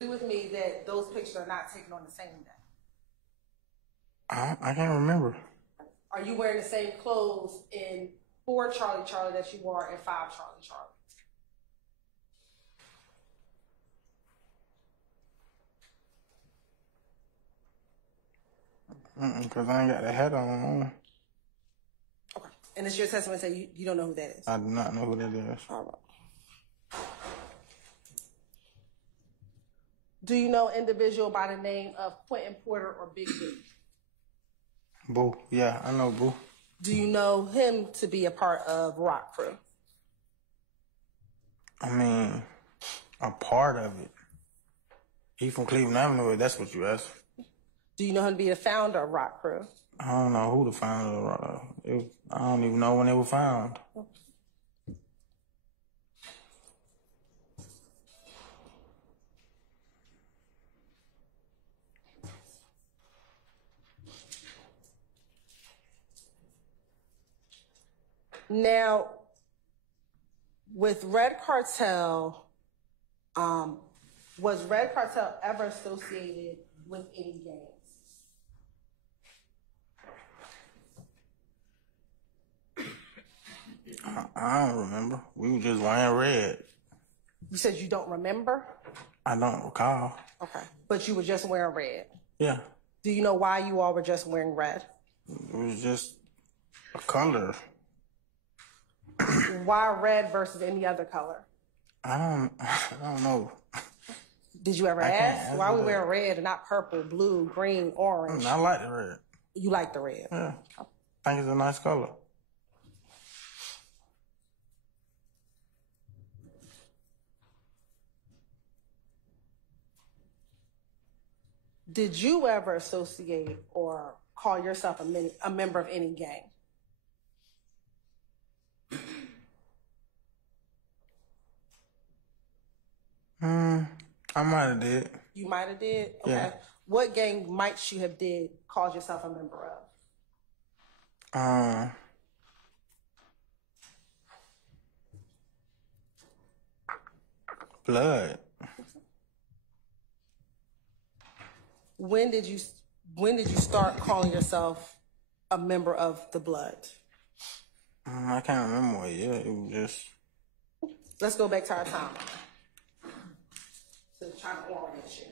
With me that those pictures are not taken on the same day. I can't remember. Are you wearing the same clothes in 4 Charlie Charlie that you wore in 5 Charlie Charlie? Because I ain't got the hat on. Okay. And it's your testimony say you don't know who that is? I do not know who that is. All right. Do you know an individual by the name of Quentin Porter or Big Boo? Boo. Yeah, I know Boo. Do you know him to be a part of Rock Crew? I mean, a part of it. He from Cleveland Avenue, if that's what you asked. Do you know him to be the founder of Rock Crew? I don't know who the founder of Rock Crew. I don't even know when it was found. Now, with Red Cartel, was Red Cartel ever associated with any gangs? I don't remember. We were just wearing red. You said you don't remember? I don't recall. Okay. But you were just wearing red? Yeah. Do you know why you all were just wearing red? It was just a color. Why red versus any other color? I don't know. Did you ever ask why we wear red and not purple, blue, green, orange? I like the red. You like the red? Yeah. I think it's a nice color. Did you ever associate or call yourself a member of any gang? I might have did. You might have did? Okay. Yeah. What gang might you have did call yourself a member of? Blood. When did you start calling yourself a member of the Blood? I can't remember what year. It was just... Let's go back to our time. So trying to orient you.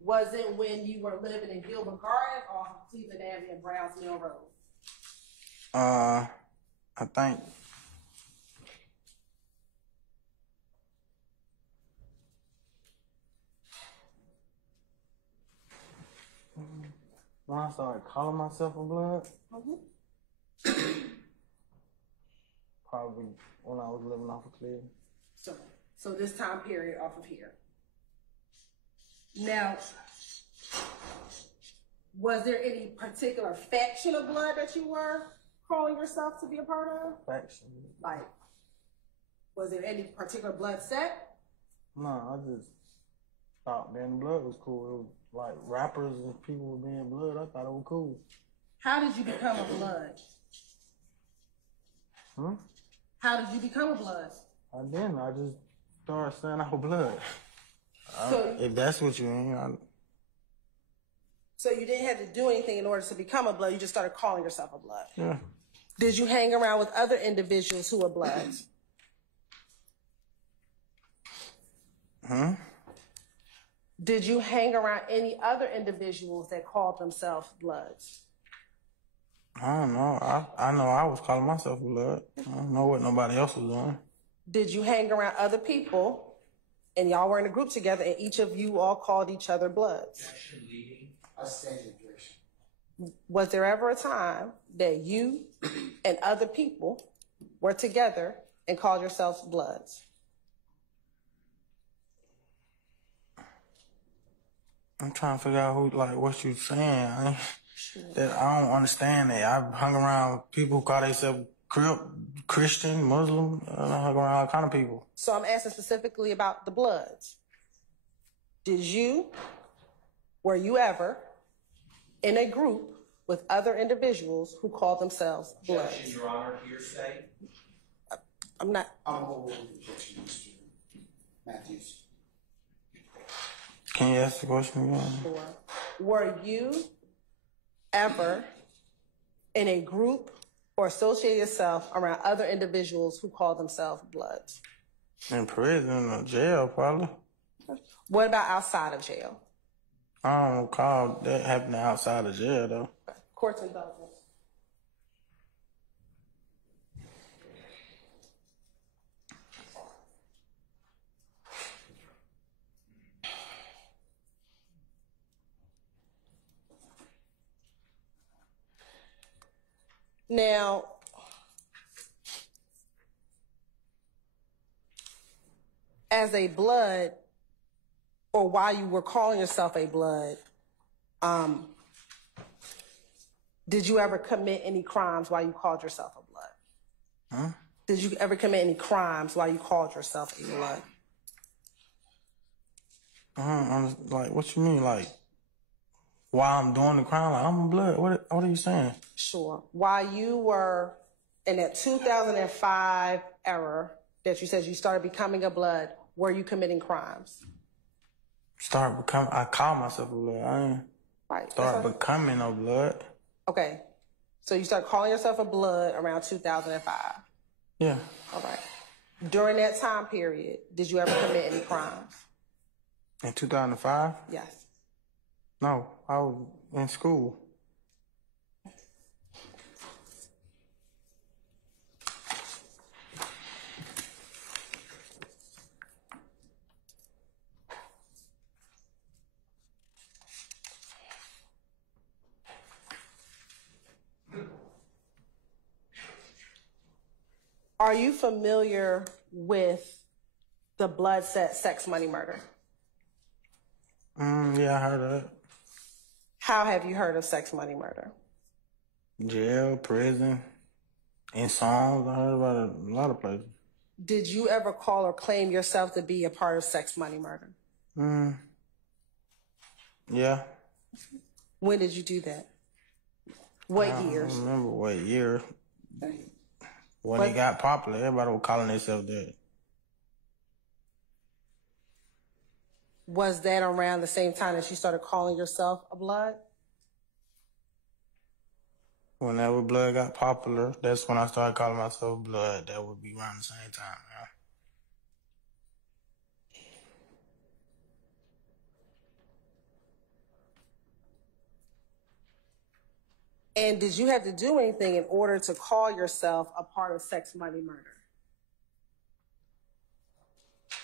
Was it when you were living in Gilbert Gardens or Cleveland Avenue and Browns Mill Road? I think... When I started calling myself a Blood, probably when I was living off of Cleveland. So this time period off of here. Now, was there any particular faction of Blood that you were calling yourself to be a part of? Faction? Like, was there any particular Blood sect? No, I just thought being Blood was cool. It was like rappers and people were being Blood. I thought it was cool. How did you become a Blood? How did you become a Blood? I didn't. I just started saying I was Blood. So, if that's what you mean. So you didn't have to do anything in order to become a Blood. You just started calling yourself a Blood. Yeah. Did you hang around with other individuals who were Bloods? Did you hang around any other individuals that called themselves Bloods? I don't know. I know I was calling myself Blood. I don't know what nobody else was doing. Did you hang around other people and y'all were in a group together and each of you all called each other Bloods? Was there ever a time that you and other people were together and called yourselves Bloods? I'm trying to figure out what you're saying. That I don't understand that. I've hung around people who call themselves Christian, Muslim. I hung around all kind of people. So I'm asking specifically about the Bloods. Were you ever in a group with other individuals who called themselves Bloods? Objection, Your Honor, hearsay. I'm not. I'll hold the objection, Mr. Matthews. Can you ask the question again? Sure. Were you ever in a group or associate yourself around other individuals who call themselves Bloods? In prison or jail, probably. What about outside of jail? I don't recall that happening outside of jail, though. Courts and indulgence. Now, as a Blood, or while you were calling yourself a Blood, did you ever commit any crimes while you called yourself a Blood? Huh? Did you ever commit any crimes while you called yourself a Blood? Like, what you mean? Like, while I'm doing the crime, like, I'm a Blood. What are you saying? Sure. While you were in that 2005 era that you said you started becoming a Blood, were you committing crimes? I call myself a Blood. I ain't start becoming a Blood. Okay. So you start calling yourself a Blood around 2005. Yeah. All right. During that time period, did you ever commit any crimes? In 2005? Yes. No, I was in school. Are you familiar with the blood set sex, money, murder? Yeah, I heard of it. How have you heard of sex, money, murder? Jail, prison, in songs. I heard about it a lot of places. Did you ever call or claim yourself to be a part of sex, money, murder? Yeah. When did you do that? What years? I don't remember what year. When it got popular, everybody was calling themselves that. Was that around the same time that you started calling yourself a Blood? Whenever Blood got popular, that's when I started calling myself Blood. That would be around the same time. Yeah. And did you have to do anything in order to call yourself a part of sex, money, murder?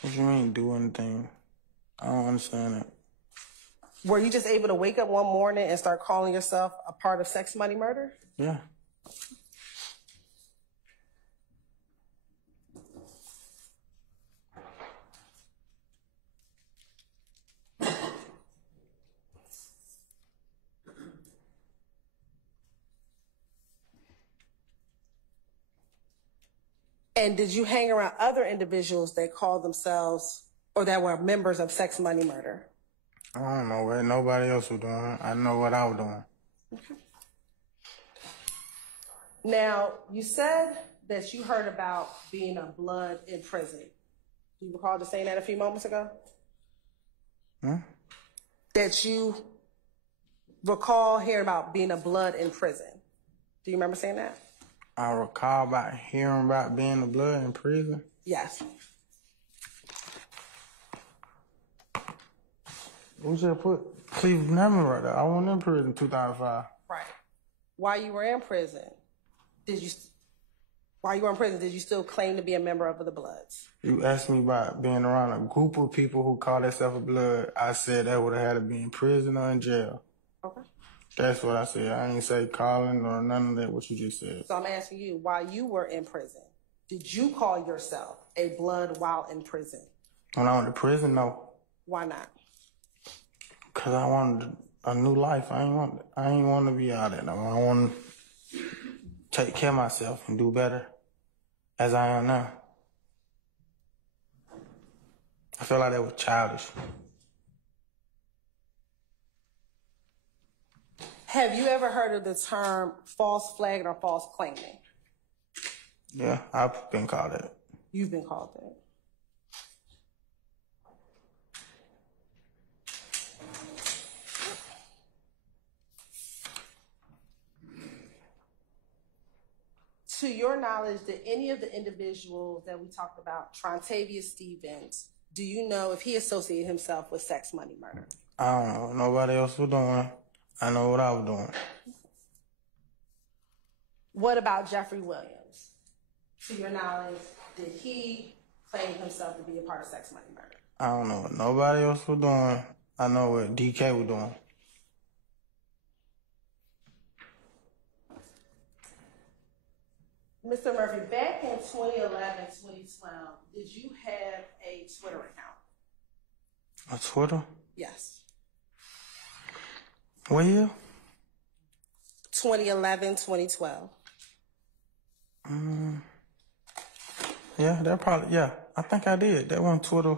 What you mean, do anything? I don't understand it. Were you just able to wake up one morning and start calling yourself a part of sex, money, murder? Yeah. And did you hang around other individuals that called themselves or that were members of sex, money, murder? I don't know what nobody else was doing. I know what I was doing. Okay. Now, you said that you heard about being a Blood in prison. Do you recall just saying that a few moments ago? That you recall hearing about being a Blood in prison. Do you remember saying that? I recall about hearing about being a Blood in prison. Yes. We should put Cleveland Avenue right there. I went in prison in 2005. Right. While you were in prison, did you still claim to be a member of the Bloods? You asked me about being around a group of people who call themselves a Blood. I said that would have had to be in prison or in jail. Okay. That's what I said. I ain't say calling or none of that, what you just said. So I'm asking you, while you were in prison, did you call yourself a Blood while in prison? When I went to prison, no. Why not? Because I wanted a new life. I ain't want to be out there no more. I want to take care of myself and do better as I am now. I feel like that was childish. Have you ever heard of the term false flagging or false claiming? Yeah, I've been called that. You've been called that. To your knowledge, did any of the individuals that we talked about, Trontavious Stevens, do you know if he associated himself with sex, money, murder? I don't know. Nobody else was doing. I know what I was doing. What about Jeffrey Williams? To your knowledge, did he claim himself to be a part of sex, money, murder? I don't know what nobody else was doing. I know what DK was doing. Mr. Murphy, back in 2011, 2012, did you have a Twitter account? A Twitter? Yes. What year? 2011, 2012. Yeah, that probably, yeah. I think I did. That one Twitter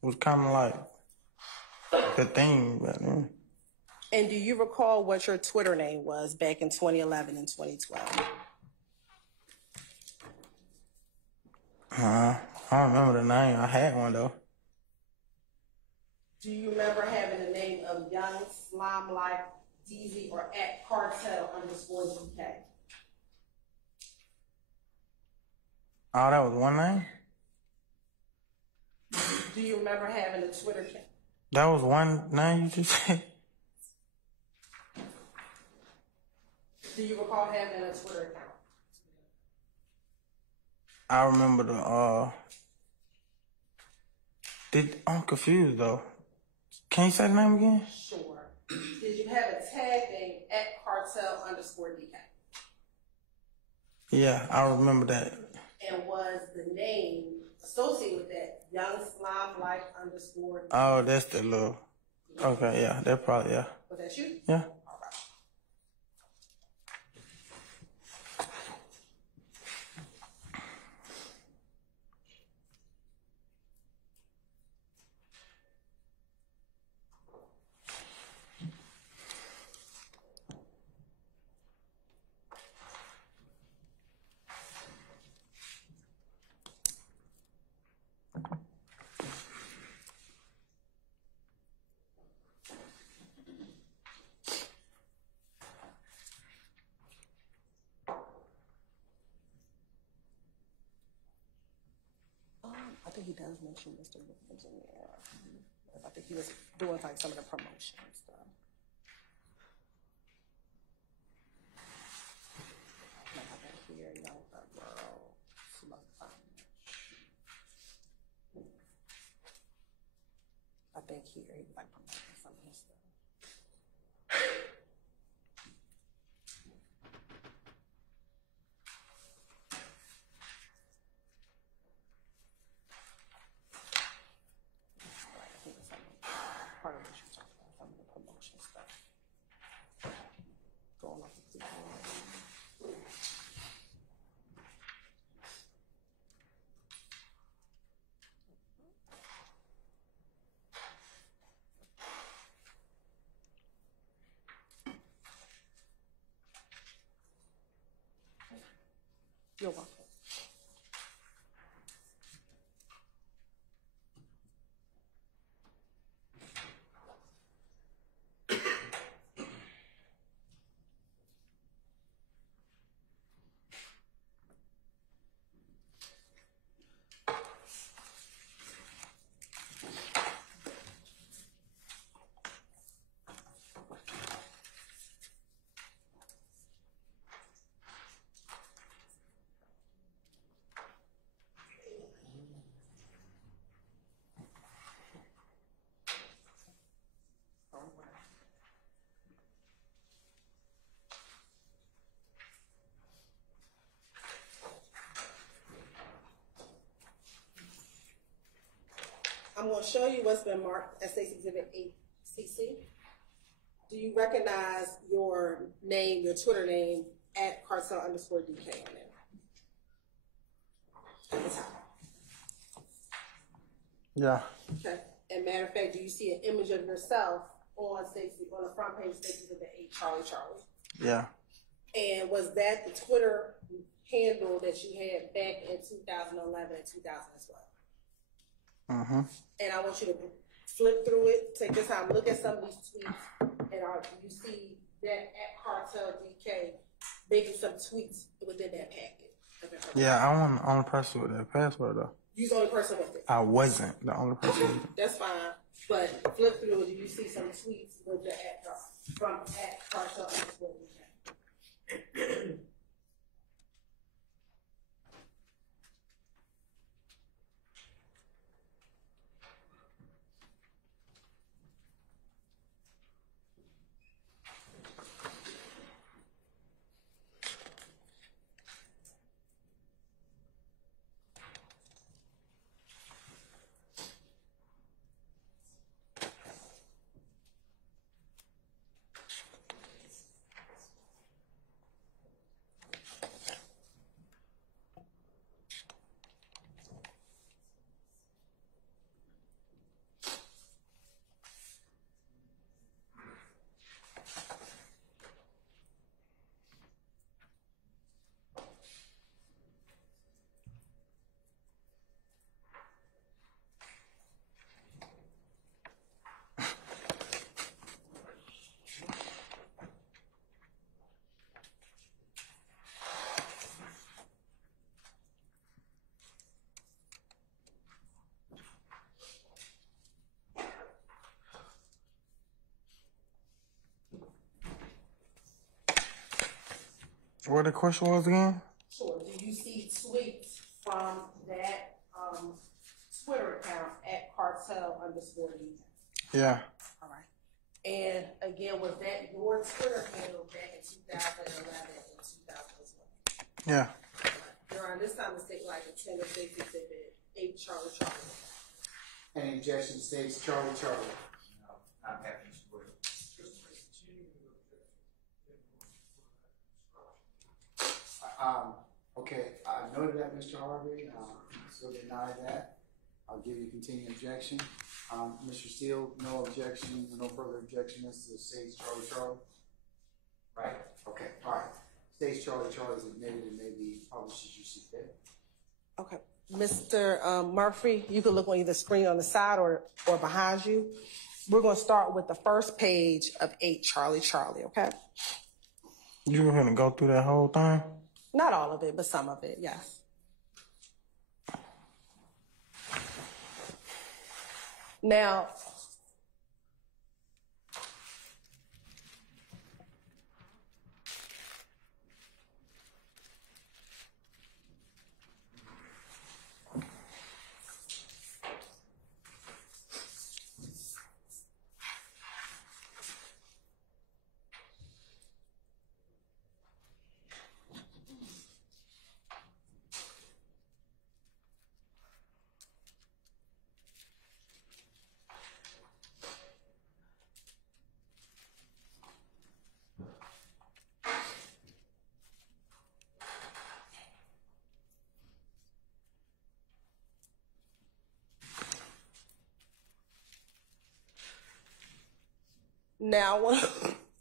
was kind of like the thing. But, And do you recall what your Twitter name was back in 2011 and 2012? I don't remember the name. I had one, though. Do you remember having the name of Young Slime Like DZ or at cartel_DK? Oh, that was one name? Do you remember having a Twitter account? That was one name you just said? Do you recall having a Twitter account? I remember I'm confused, though. Can you say the name again? Sure. Did you have a tag name at cartel_DK? Yeah, I remember that. And was the name associated with that Young Slime Like _DK? Oh, that's the little. Okay, yeah, that probably, yeah. Was that you? Yeah. All right. I think he does mention Mr. Williams in there. I think he was doing like some of the promotion and stuff. Like I think here, young girl, I think here he was like promoting some of his stuff. Part of what you talked about, some of the promotion stuff. Going off the people. You're welcome. I'm going to show you what's been marked as State's Exhibit 8CC. Do you recognize your name, your Twitter name, at cartel_DK on there? At the top. Yeah. Okay. And matter of fact, do you see an image of yourself on the front page of State's Exhibit 8, Charlie? Yeah. And was that the Twitter handle that you had back in 2011 and 2012? Mm-hmm. And I want you to flip through it, take your time, look at some of these tweets, and you see that at Cartel DK making some tweets within that packet. different. Yeah, I wasn't the only person with that password though. You was the only person with it. I wasn't the only person. Okay, that's fine. But flip through, do you see some tweets with the from @Cartel? What the question was again? Sure. Do you see tweets from that Twitter account @Cartel_D? Yeah. All right. And again, was that your Twitter handle back in 2011 and 2012? Yeah. During this time, the state like attended state exhibit 8 Charlie Charlie. And injection states Charlie Charlie. No, I'm happy to support it. Okay, I noted that, Mr. Harvey. Still deny that. I'll give you continued objection. Mr. Steele, no objection, no further objection as to states Charlie Charlie. Right. Okay, all right. States Charlie Charlie is admitted and may be published as you see fit. Okay. Mr. Murphy, you can look on either screen on the side or behind you. We're going to start with the first page of 8 Charlie Charlie, okay? You were gonna go through that whole thing? Not all of it, but some of it, yes. Now,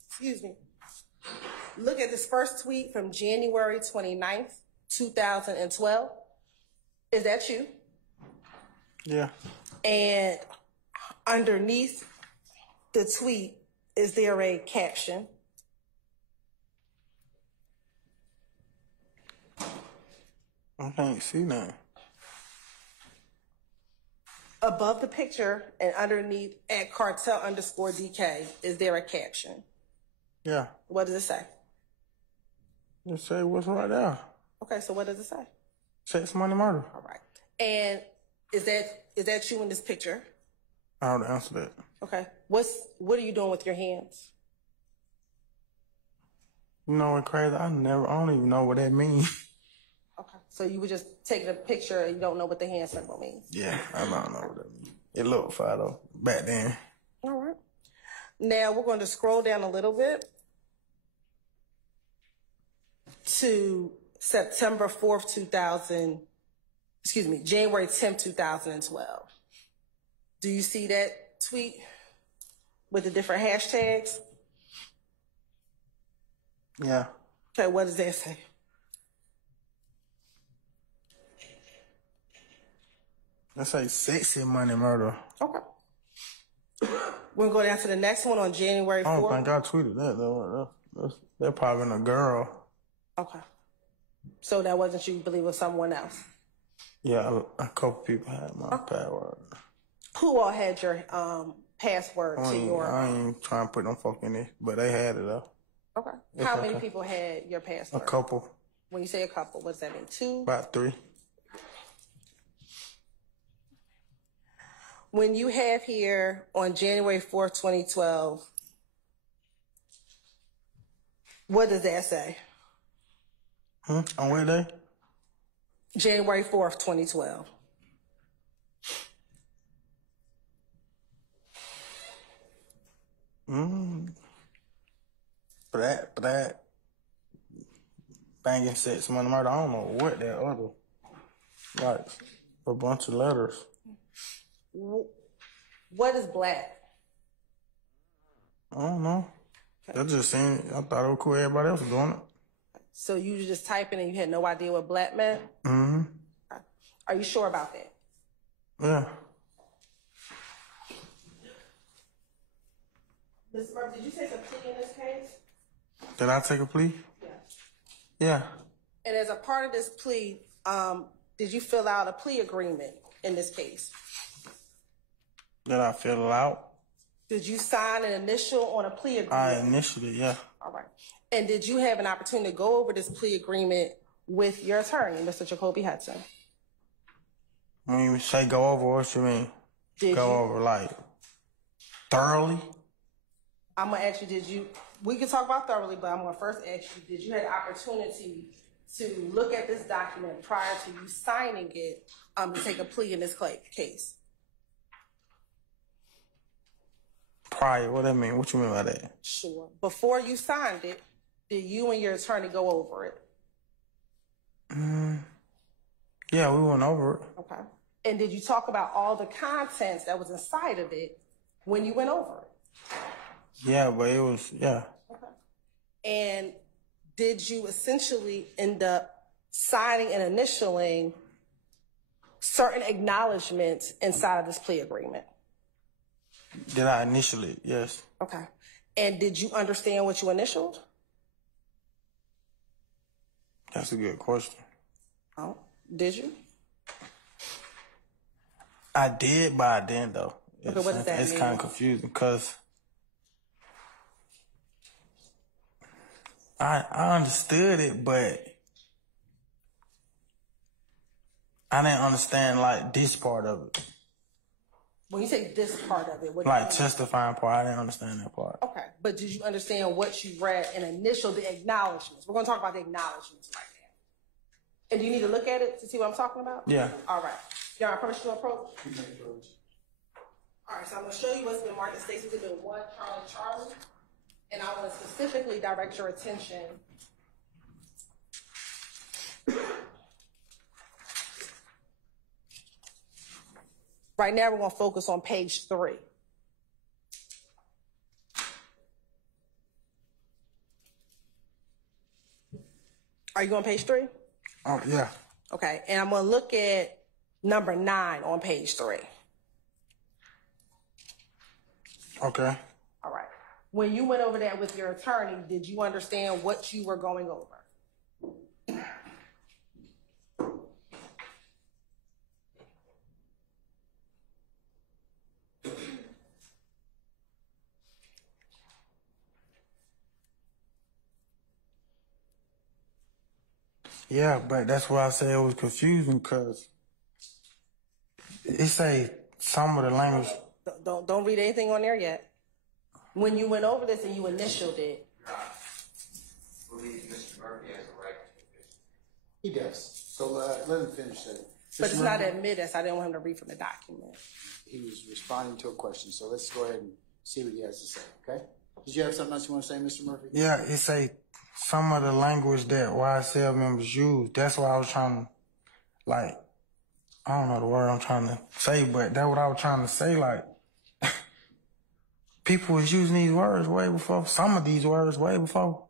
excuse me, look at this first tweet from January 29th, 2012. Is that you? Yeah. And underneath the tweet, is there a caption? I can't see that. Above the picture and underneath @Cartel_DK, is there a caption? Yeah. What does it say? Just say what's right there. Okay, so what does it say? Sex, money, murder. All right. And is that you in this picture? I would answer that. Okay. What are you doing with your hands? You know what's crazy? I don't even know what that means. Okay. So you were just taking a picture and you don't know what the hand symbol means? Yeah, I don't know what that means. It looked fire though, back then. All right. Now we're going to scroll down a little bit to September 4th, January 10th, 2012. Do you see that tweet with the different hashtags? Yeah. Okay, what does that say? That say sexy money murder. Okay. We'll go down to the next one on January 4th. I don't think I tweeted that though. They're probably a girl. Okay. So that wasn't you believe it was someone else? Yeah, a couple people had my password. Who all had your password to your... I ain't trying to put them folk in it, but they had it though. Okay. How many people had your password? A couple. When you say a couple, what does that mean? 2? About 3. When you have here on January 4th, 2012, what does that say? On what day? January 4th, 2012. For that banging sex, money, murder, I don't know what that other, like, a bunch of letters. What is black? I don't know. I just seen it. I thought it was cool. Everybody else was doing it. So you were just typing and you had no idea what black meant? Mm-hmm. Are you sure about that? Yeah. Ms. Murphy, did you take a plea in this case? Did I take a plea? Yeah. Yeah. And as a part of this plea, did you fill out a plea agreement in this case? Did I fill it out? Did you sign an initial on a plea agreement? I initialed it, yeah. All right. And did you have an opportunity to go over this plea agreement with your attorney, Mr. Jacoby Hudson? When you say go over, what you mean? Over, like, thoroughly? I'm going to ask you, we can talk about thoroughly, but I'm going to first ask you, did you have the opportunity to look at this document prior to you signing it to take a plea in this case? Prior, what that mean? What you mean by that? Sure. Before you signed it, did you and your attorney go over it? Yeah, we went over it. Okay. And did you talk about all the contents that was inside of it when you went over it? Yeah, but it was, yeah. Okay. And did you essentially end up signing and initialing certain acknowledgments inside of this plea agreement? Did I initially? Yes. Okay. And did you understand what you initialed? That's a good question. Oh, did you? I did, but I didn't, though. Okay, what does that mean? It's kind of confusing because I understood it, but I didn't understand, like, this part of it. When you say this part of it, what do like you mean? testifying part, I didn't understand that part. Okay, but did you understand what you read and initial the acknowledgments? We're going to talk about the acknowledgments right now. And do you need to look at it to see what I'm talking about? Yeah. All right. You all right, permission to approach? All right, so I'm going to show you what's been marked as State's Exhibit 1, Charlie. And I want to specifically direct your attention right now. We're going to focus on page 3. Are you on page 3? Oh, yeah. Okay, and I'm going to look at number 9 on page 3. Okay. All right. When you went over that with your attorney, did you understand what you were going over? Yeah, but that's why I say it was confusing because it say some of the language. Don't read anything on there yet. When you went over this and you initialed it. I believe Mr. Murphy has a right to this. He does. So let him finish that. But it's not admitted, so I didn't want him to read from the document. He was responding to a question, so let's go ahead and see what he has to say, okay? Did you have something else you want to say, Mr. Murphy? Yeah, it say some of the language that YSL members use. That's what I was trying to, like, I don't know the word I'm trying to say, but that's what I was trying to say. Like, people was using these words way before, some of these words way before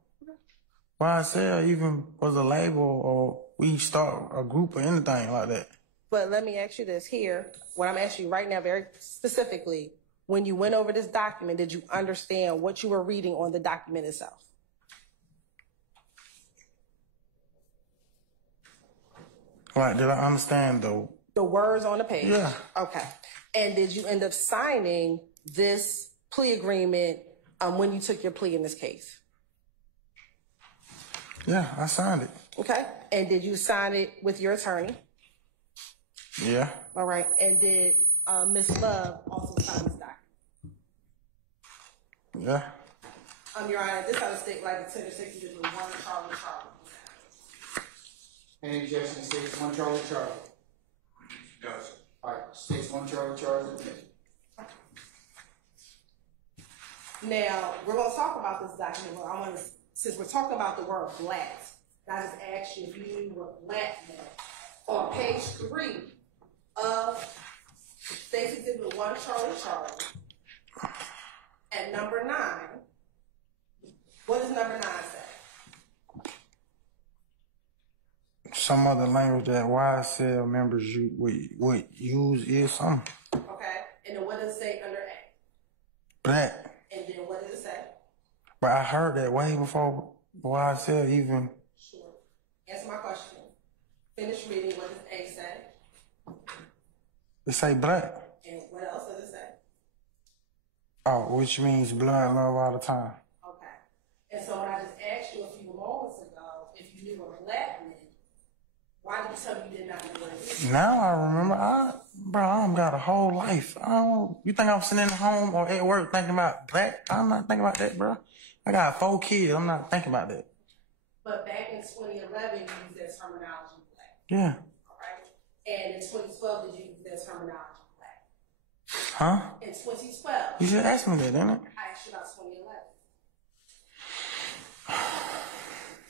YSL even was a label or we start a group or anything like that. But let me ask you this here. What I'm asking you right now, very specifically, when you went over this document, did you understand what you were reading on the document itself? Right, did I understand though? The words on the page? Yeah. Okay. And did you end up signing this plea agreement when you took your plea in this case? Yeah, I signed it. Okay. And did you sign it with your attorney? Yeah. All right. And did Ms. Love also sign this document? Yeah. Your Honor, this out of state like the 10-6 is 1 Charlie. Any objection, states 1 Charlie? No, sir. All right, states 1 Charlie is admitted. Now, we're going to talk about this document, but since we're talking about the word black, I just asked you if you knew what black meant. On page 3 of State's Exhibit 1 Charlie, at number 9, what does number 9 say? Some other language that YSL members would use is something. Okay, and then what does it say under A? Black. And then what does it say? But I heard that way before YSL even. Sure. Answer my question. Finish reading. What does A say? It say black. And what else does it say? Oh, which means blood, love all the time. Okay. And so when I just asked you a few moments ago if you knew what black meant, why did you tell me you did not know what it is? Now I remember. I got a whole life. You think I'm sitting at home or at work thinking about black? I'm not thinking about that, bro. I got 4 kids. I'm not thinking about that. But back in 2011, you used that terminology black. Yeah. All right. And in 2012, did you use that terminology black? Huh? In 2012. You should ask me that, didn't it? I asked you about 2011.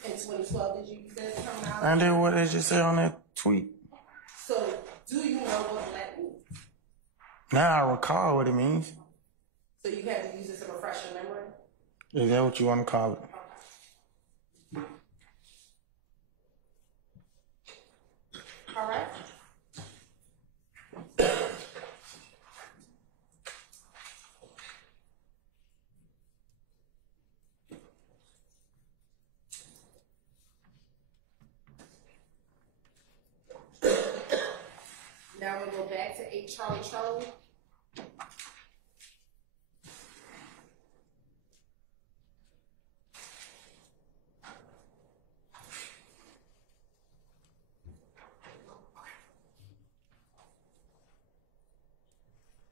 In 2012, did you use that terminology? I did what they just said on that tweet. So, do you know what black means? Now I recall what it means. So you had to use this to refresh your memory? Is that what you want to call it? Okay. All right. Now we'll go back to 8 Charlie.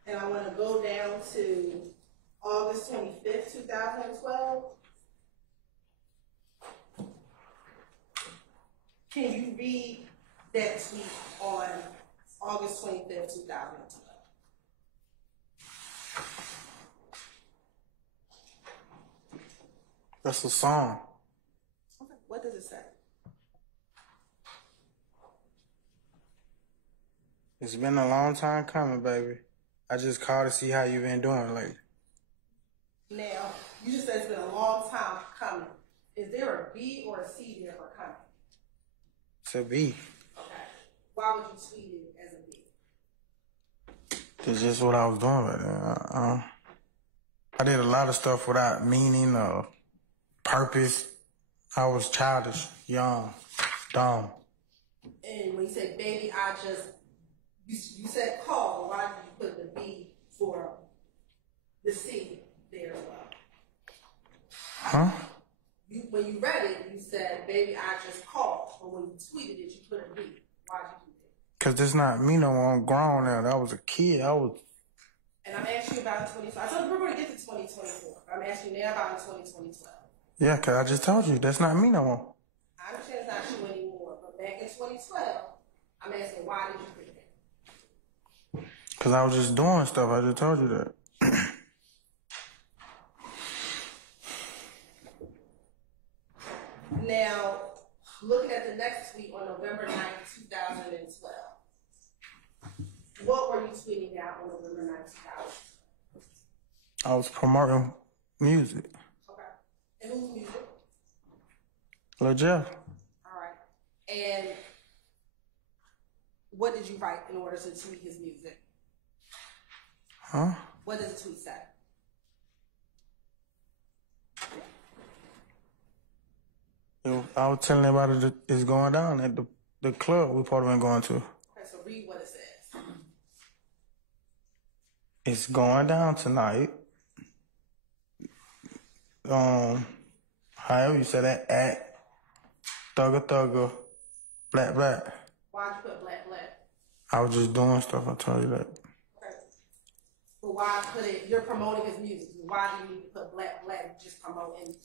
And I want to go down to August 25th, 2012. Can you read that tweet on August 25th, 2012? That's a song. Okay. What does it say? It's been a long time coming, baby. I just called to see how you been doing lately. Now, you just said it's been a long time coming. Is there a B or a C there for coming? It's a B. Okay. Why would you tweet it as a B? It's just what I was doing right there. I did a lot of stuff without meaning or purpose. I was childish, young, dumb. And when you say baby, you said call. Why did you put the B for the C there as well? Huh? When you read it, you said, baby, I just called. But when you tweeted it, you put a B. Why'd you do that? Because that's not me no more. I'm grown now. I was a kid. And I'm asking you about 2012. I told you we're going to get to 2024. I'm asking you now about 2012. Yeah, because I just told you. That's not me no more. I understand it's not you anymore. But back in 2012, I'm asking, why did you put that? Because I was just doing stuff. I just told you that. Now, looking at the next tweet on November 9th, 2012, what were you tweeting out on November 9th, 2012? I was promoting music. Okay. And whose music? Lil Jeff. All right. And what did you write in order to tweet his music? Huh? What does the tweet say? I was telling everybody that it's going down at the The club we probably been going to. Okay, so read what it says. It's going down tonight. However you say that, at thugger, black. Why'd you put black? I was just doing stuff, I told you that. Okay. But why put it, you're promoting his music. Why do you need to put black, just promoting?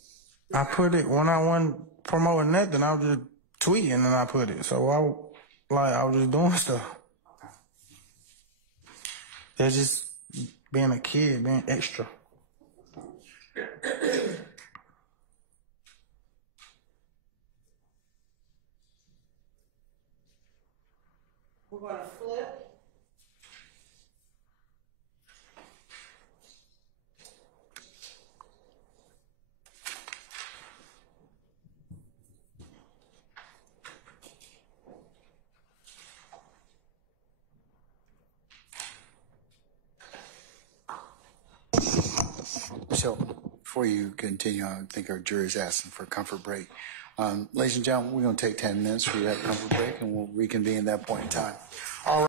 I put it, when I wasn't promoting nothing, I was just tweeting and I put it. So I was just doing stuff. Okay. It's just being a kid, being extra. We're going to flip. So, before you continue, I think our jury's asking for a comfort break. Ladies and gentlemen, we're going to take 10 minutes for that comfort break, and we'll reconvene at that point in time.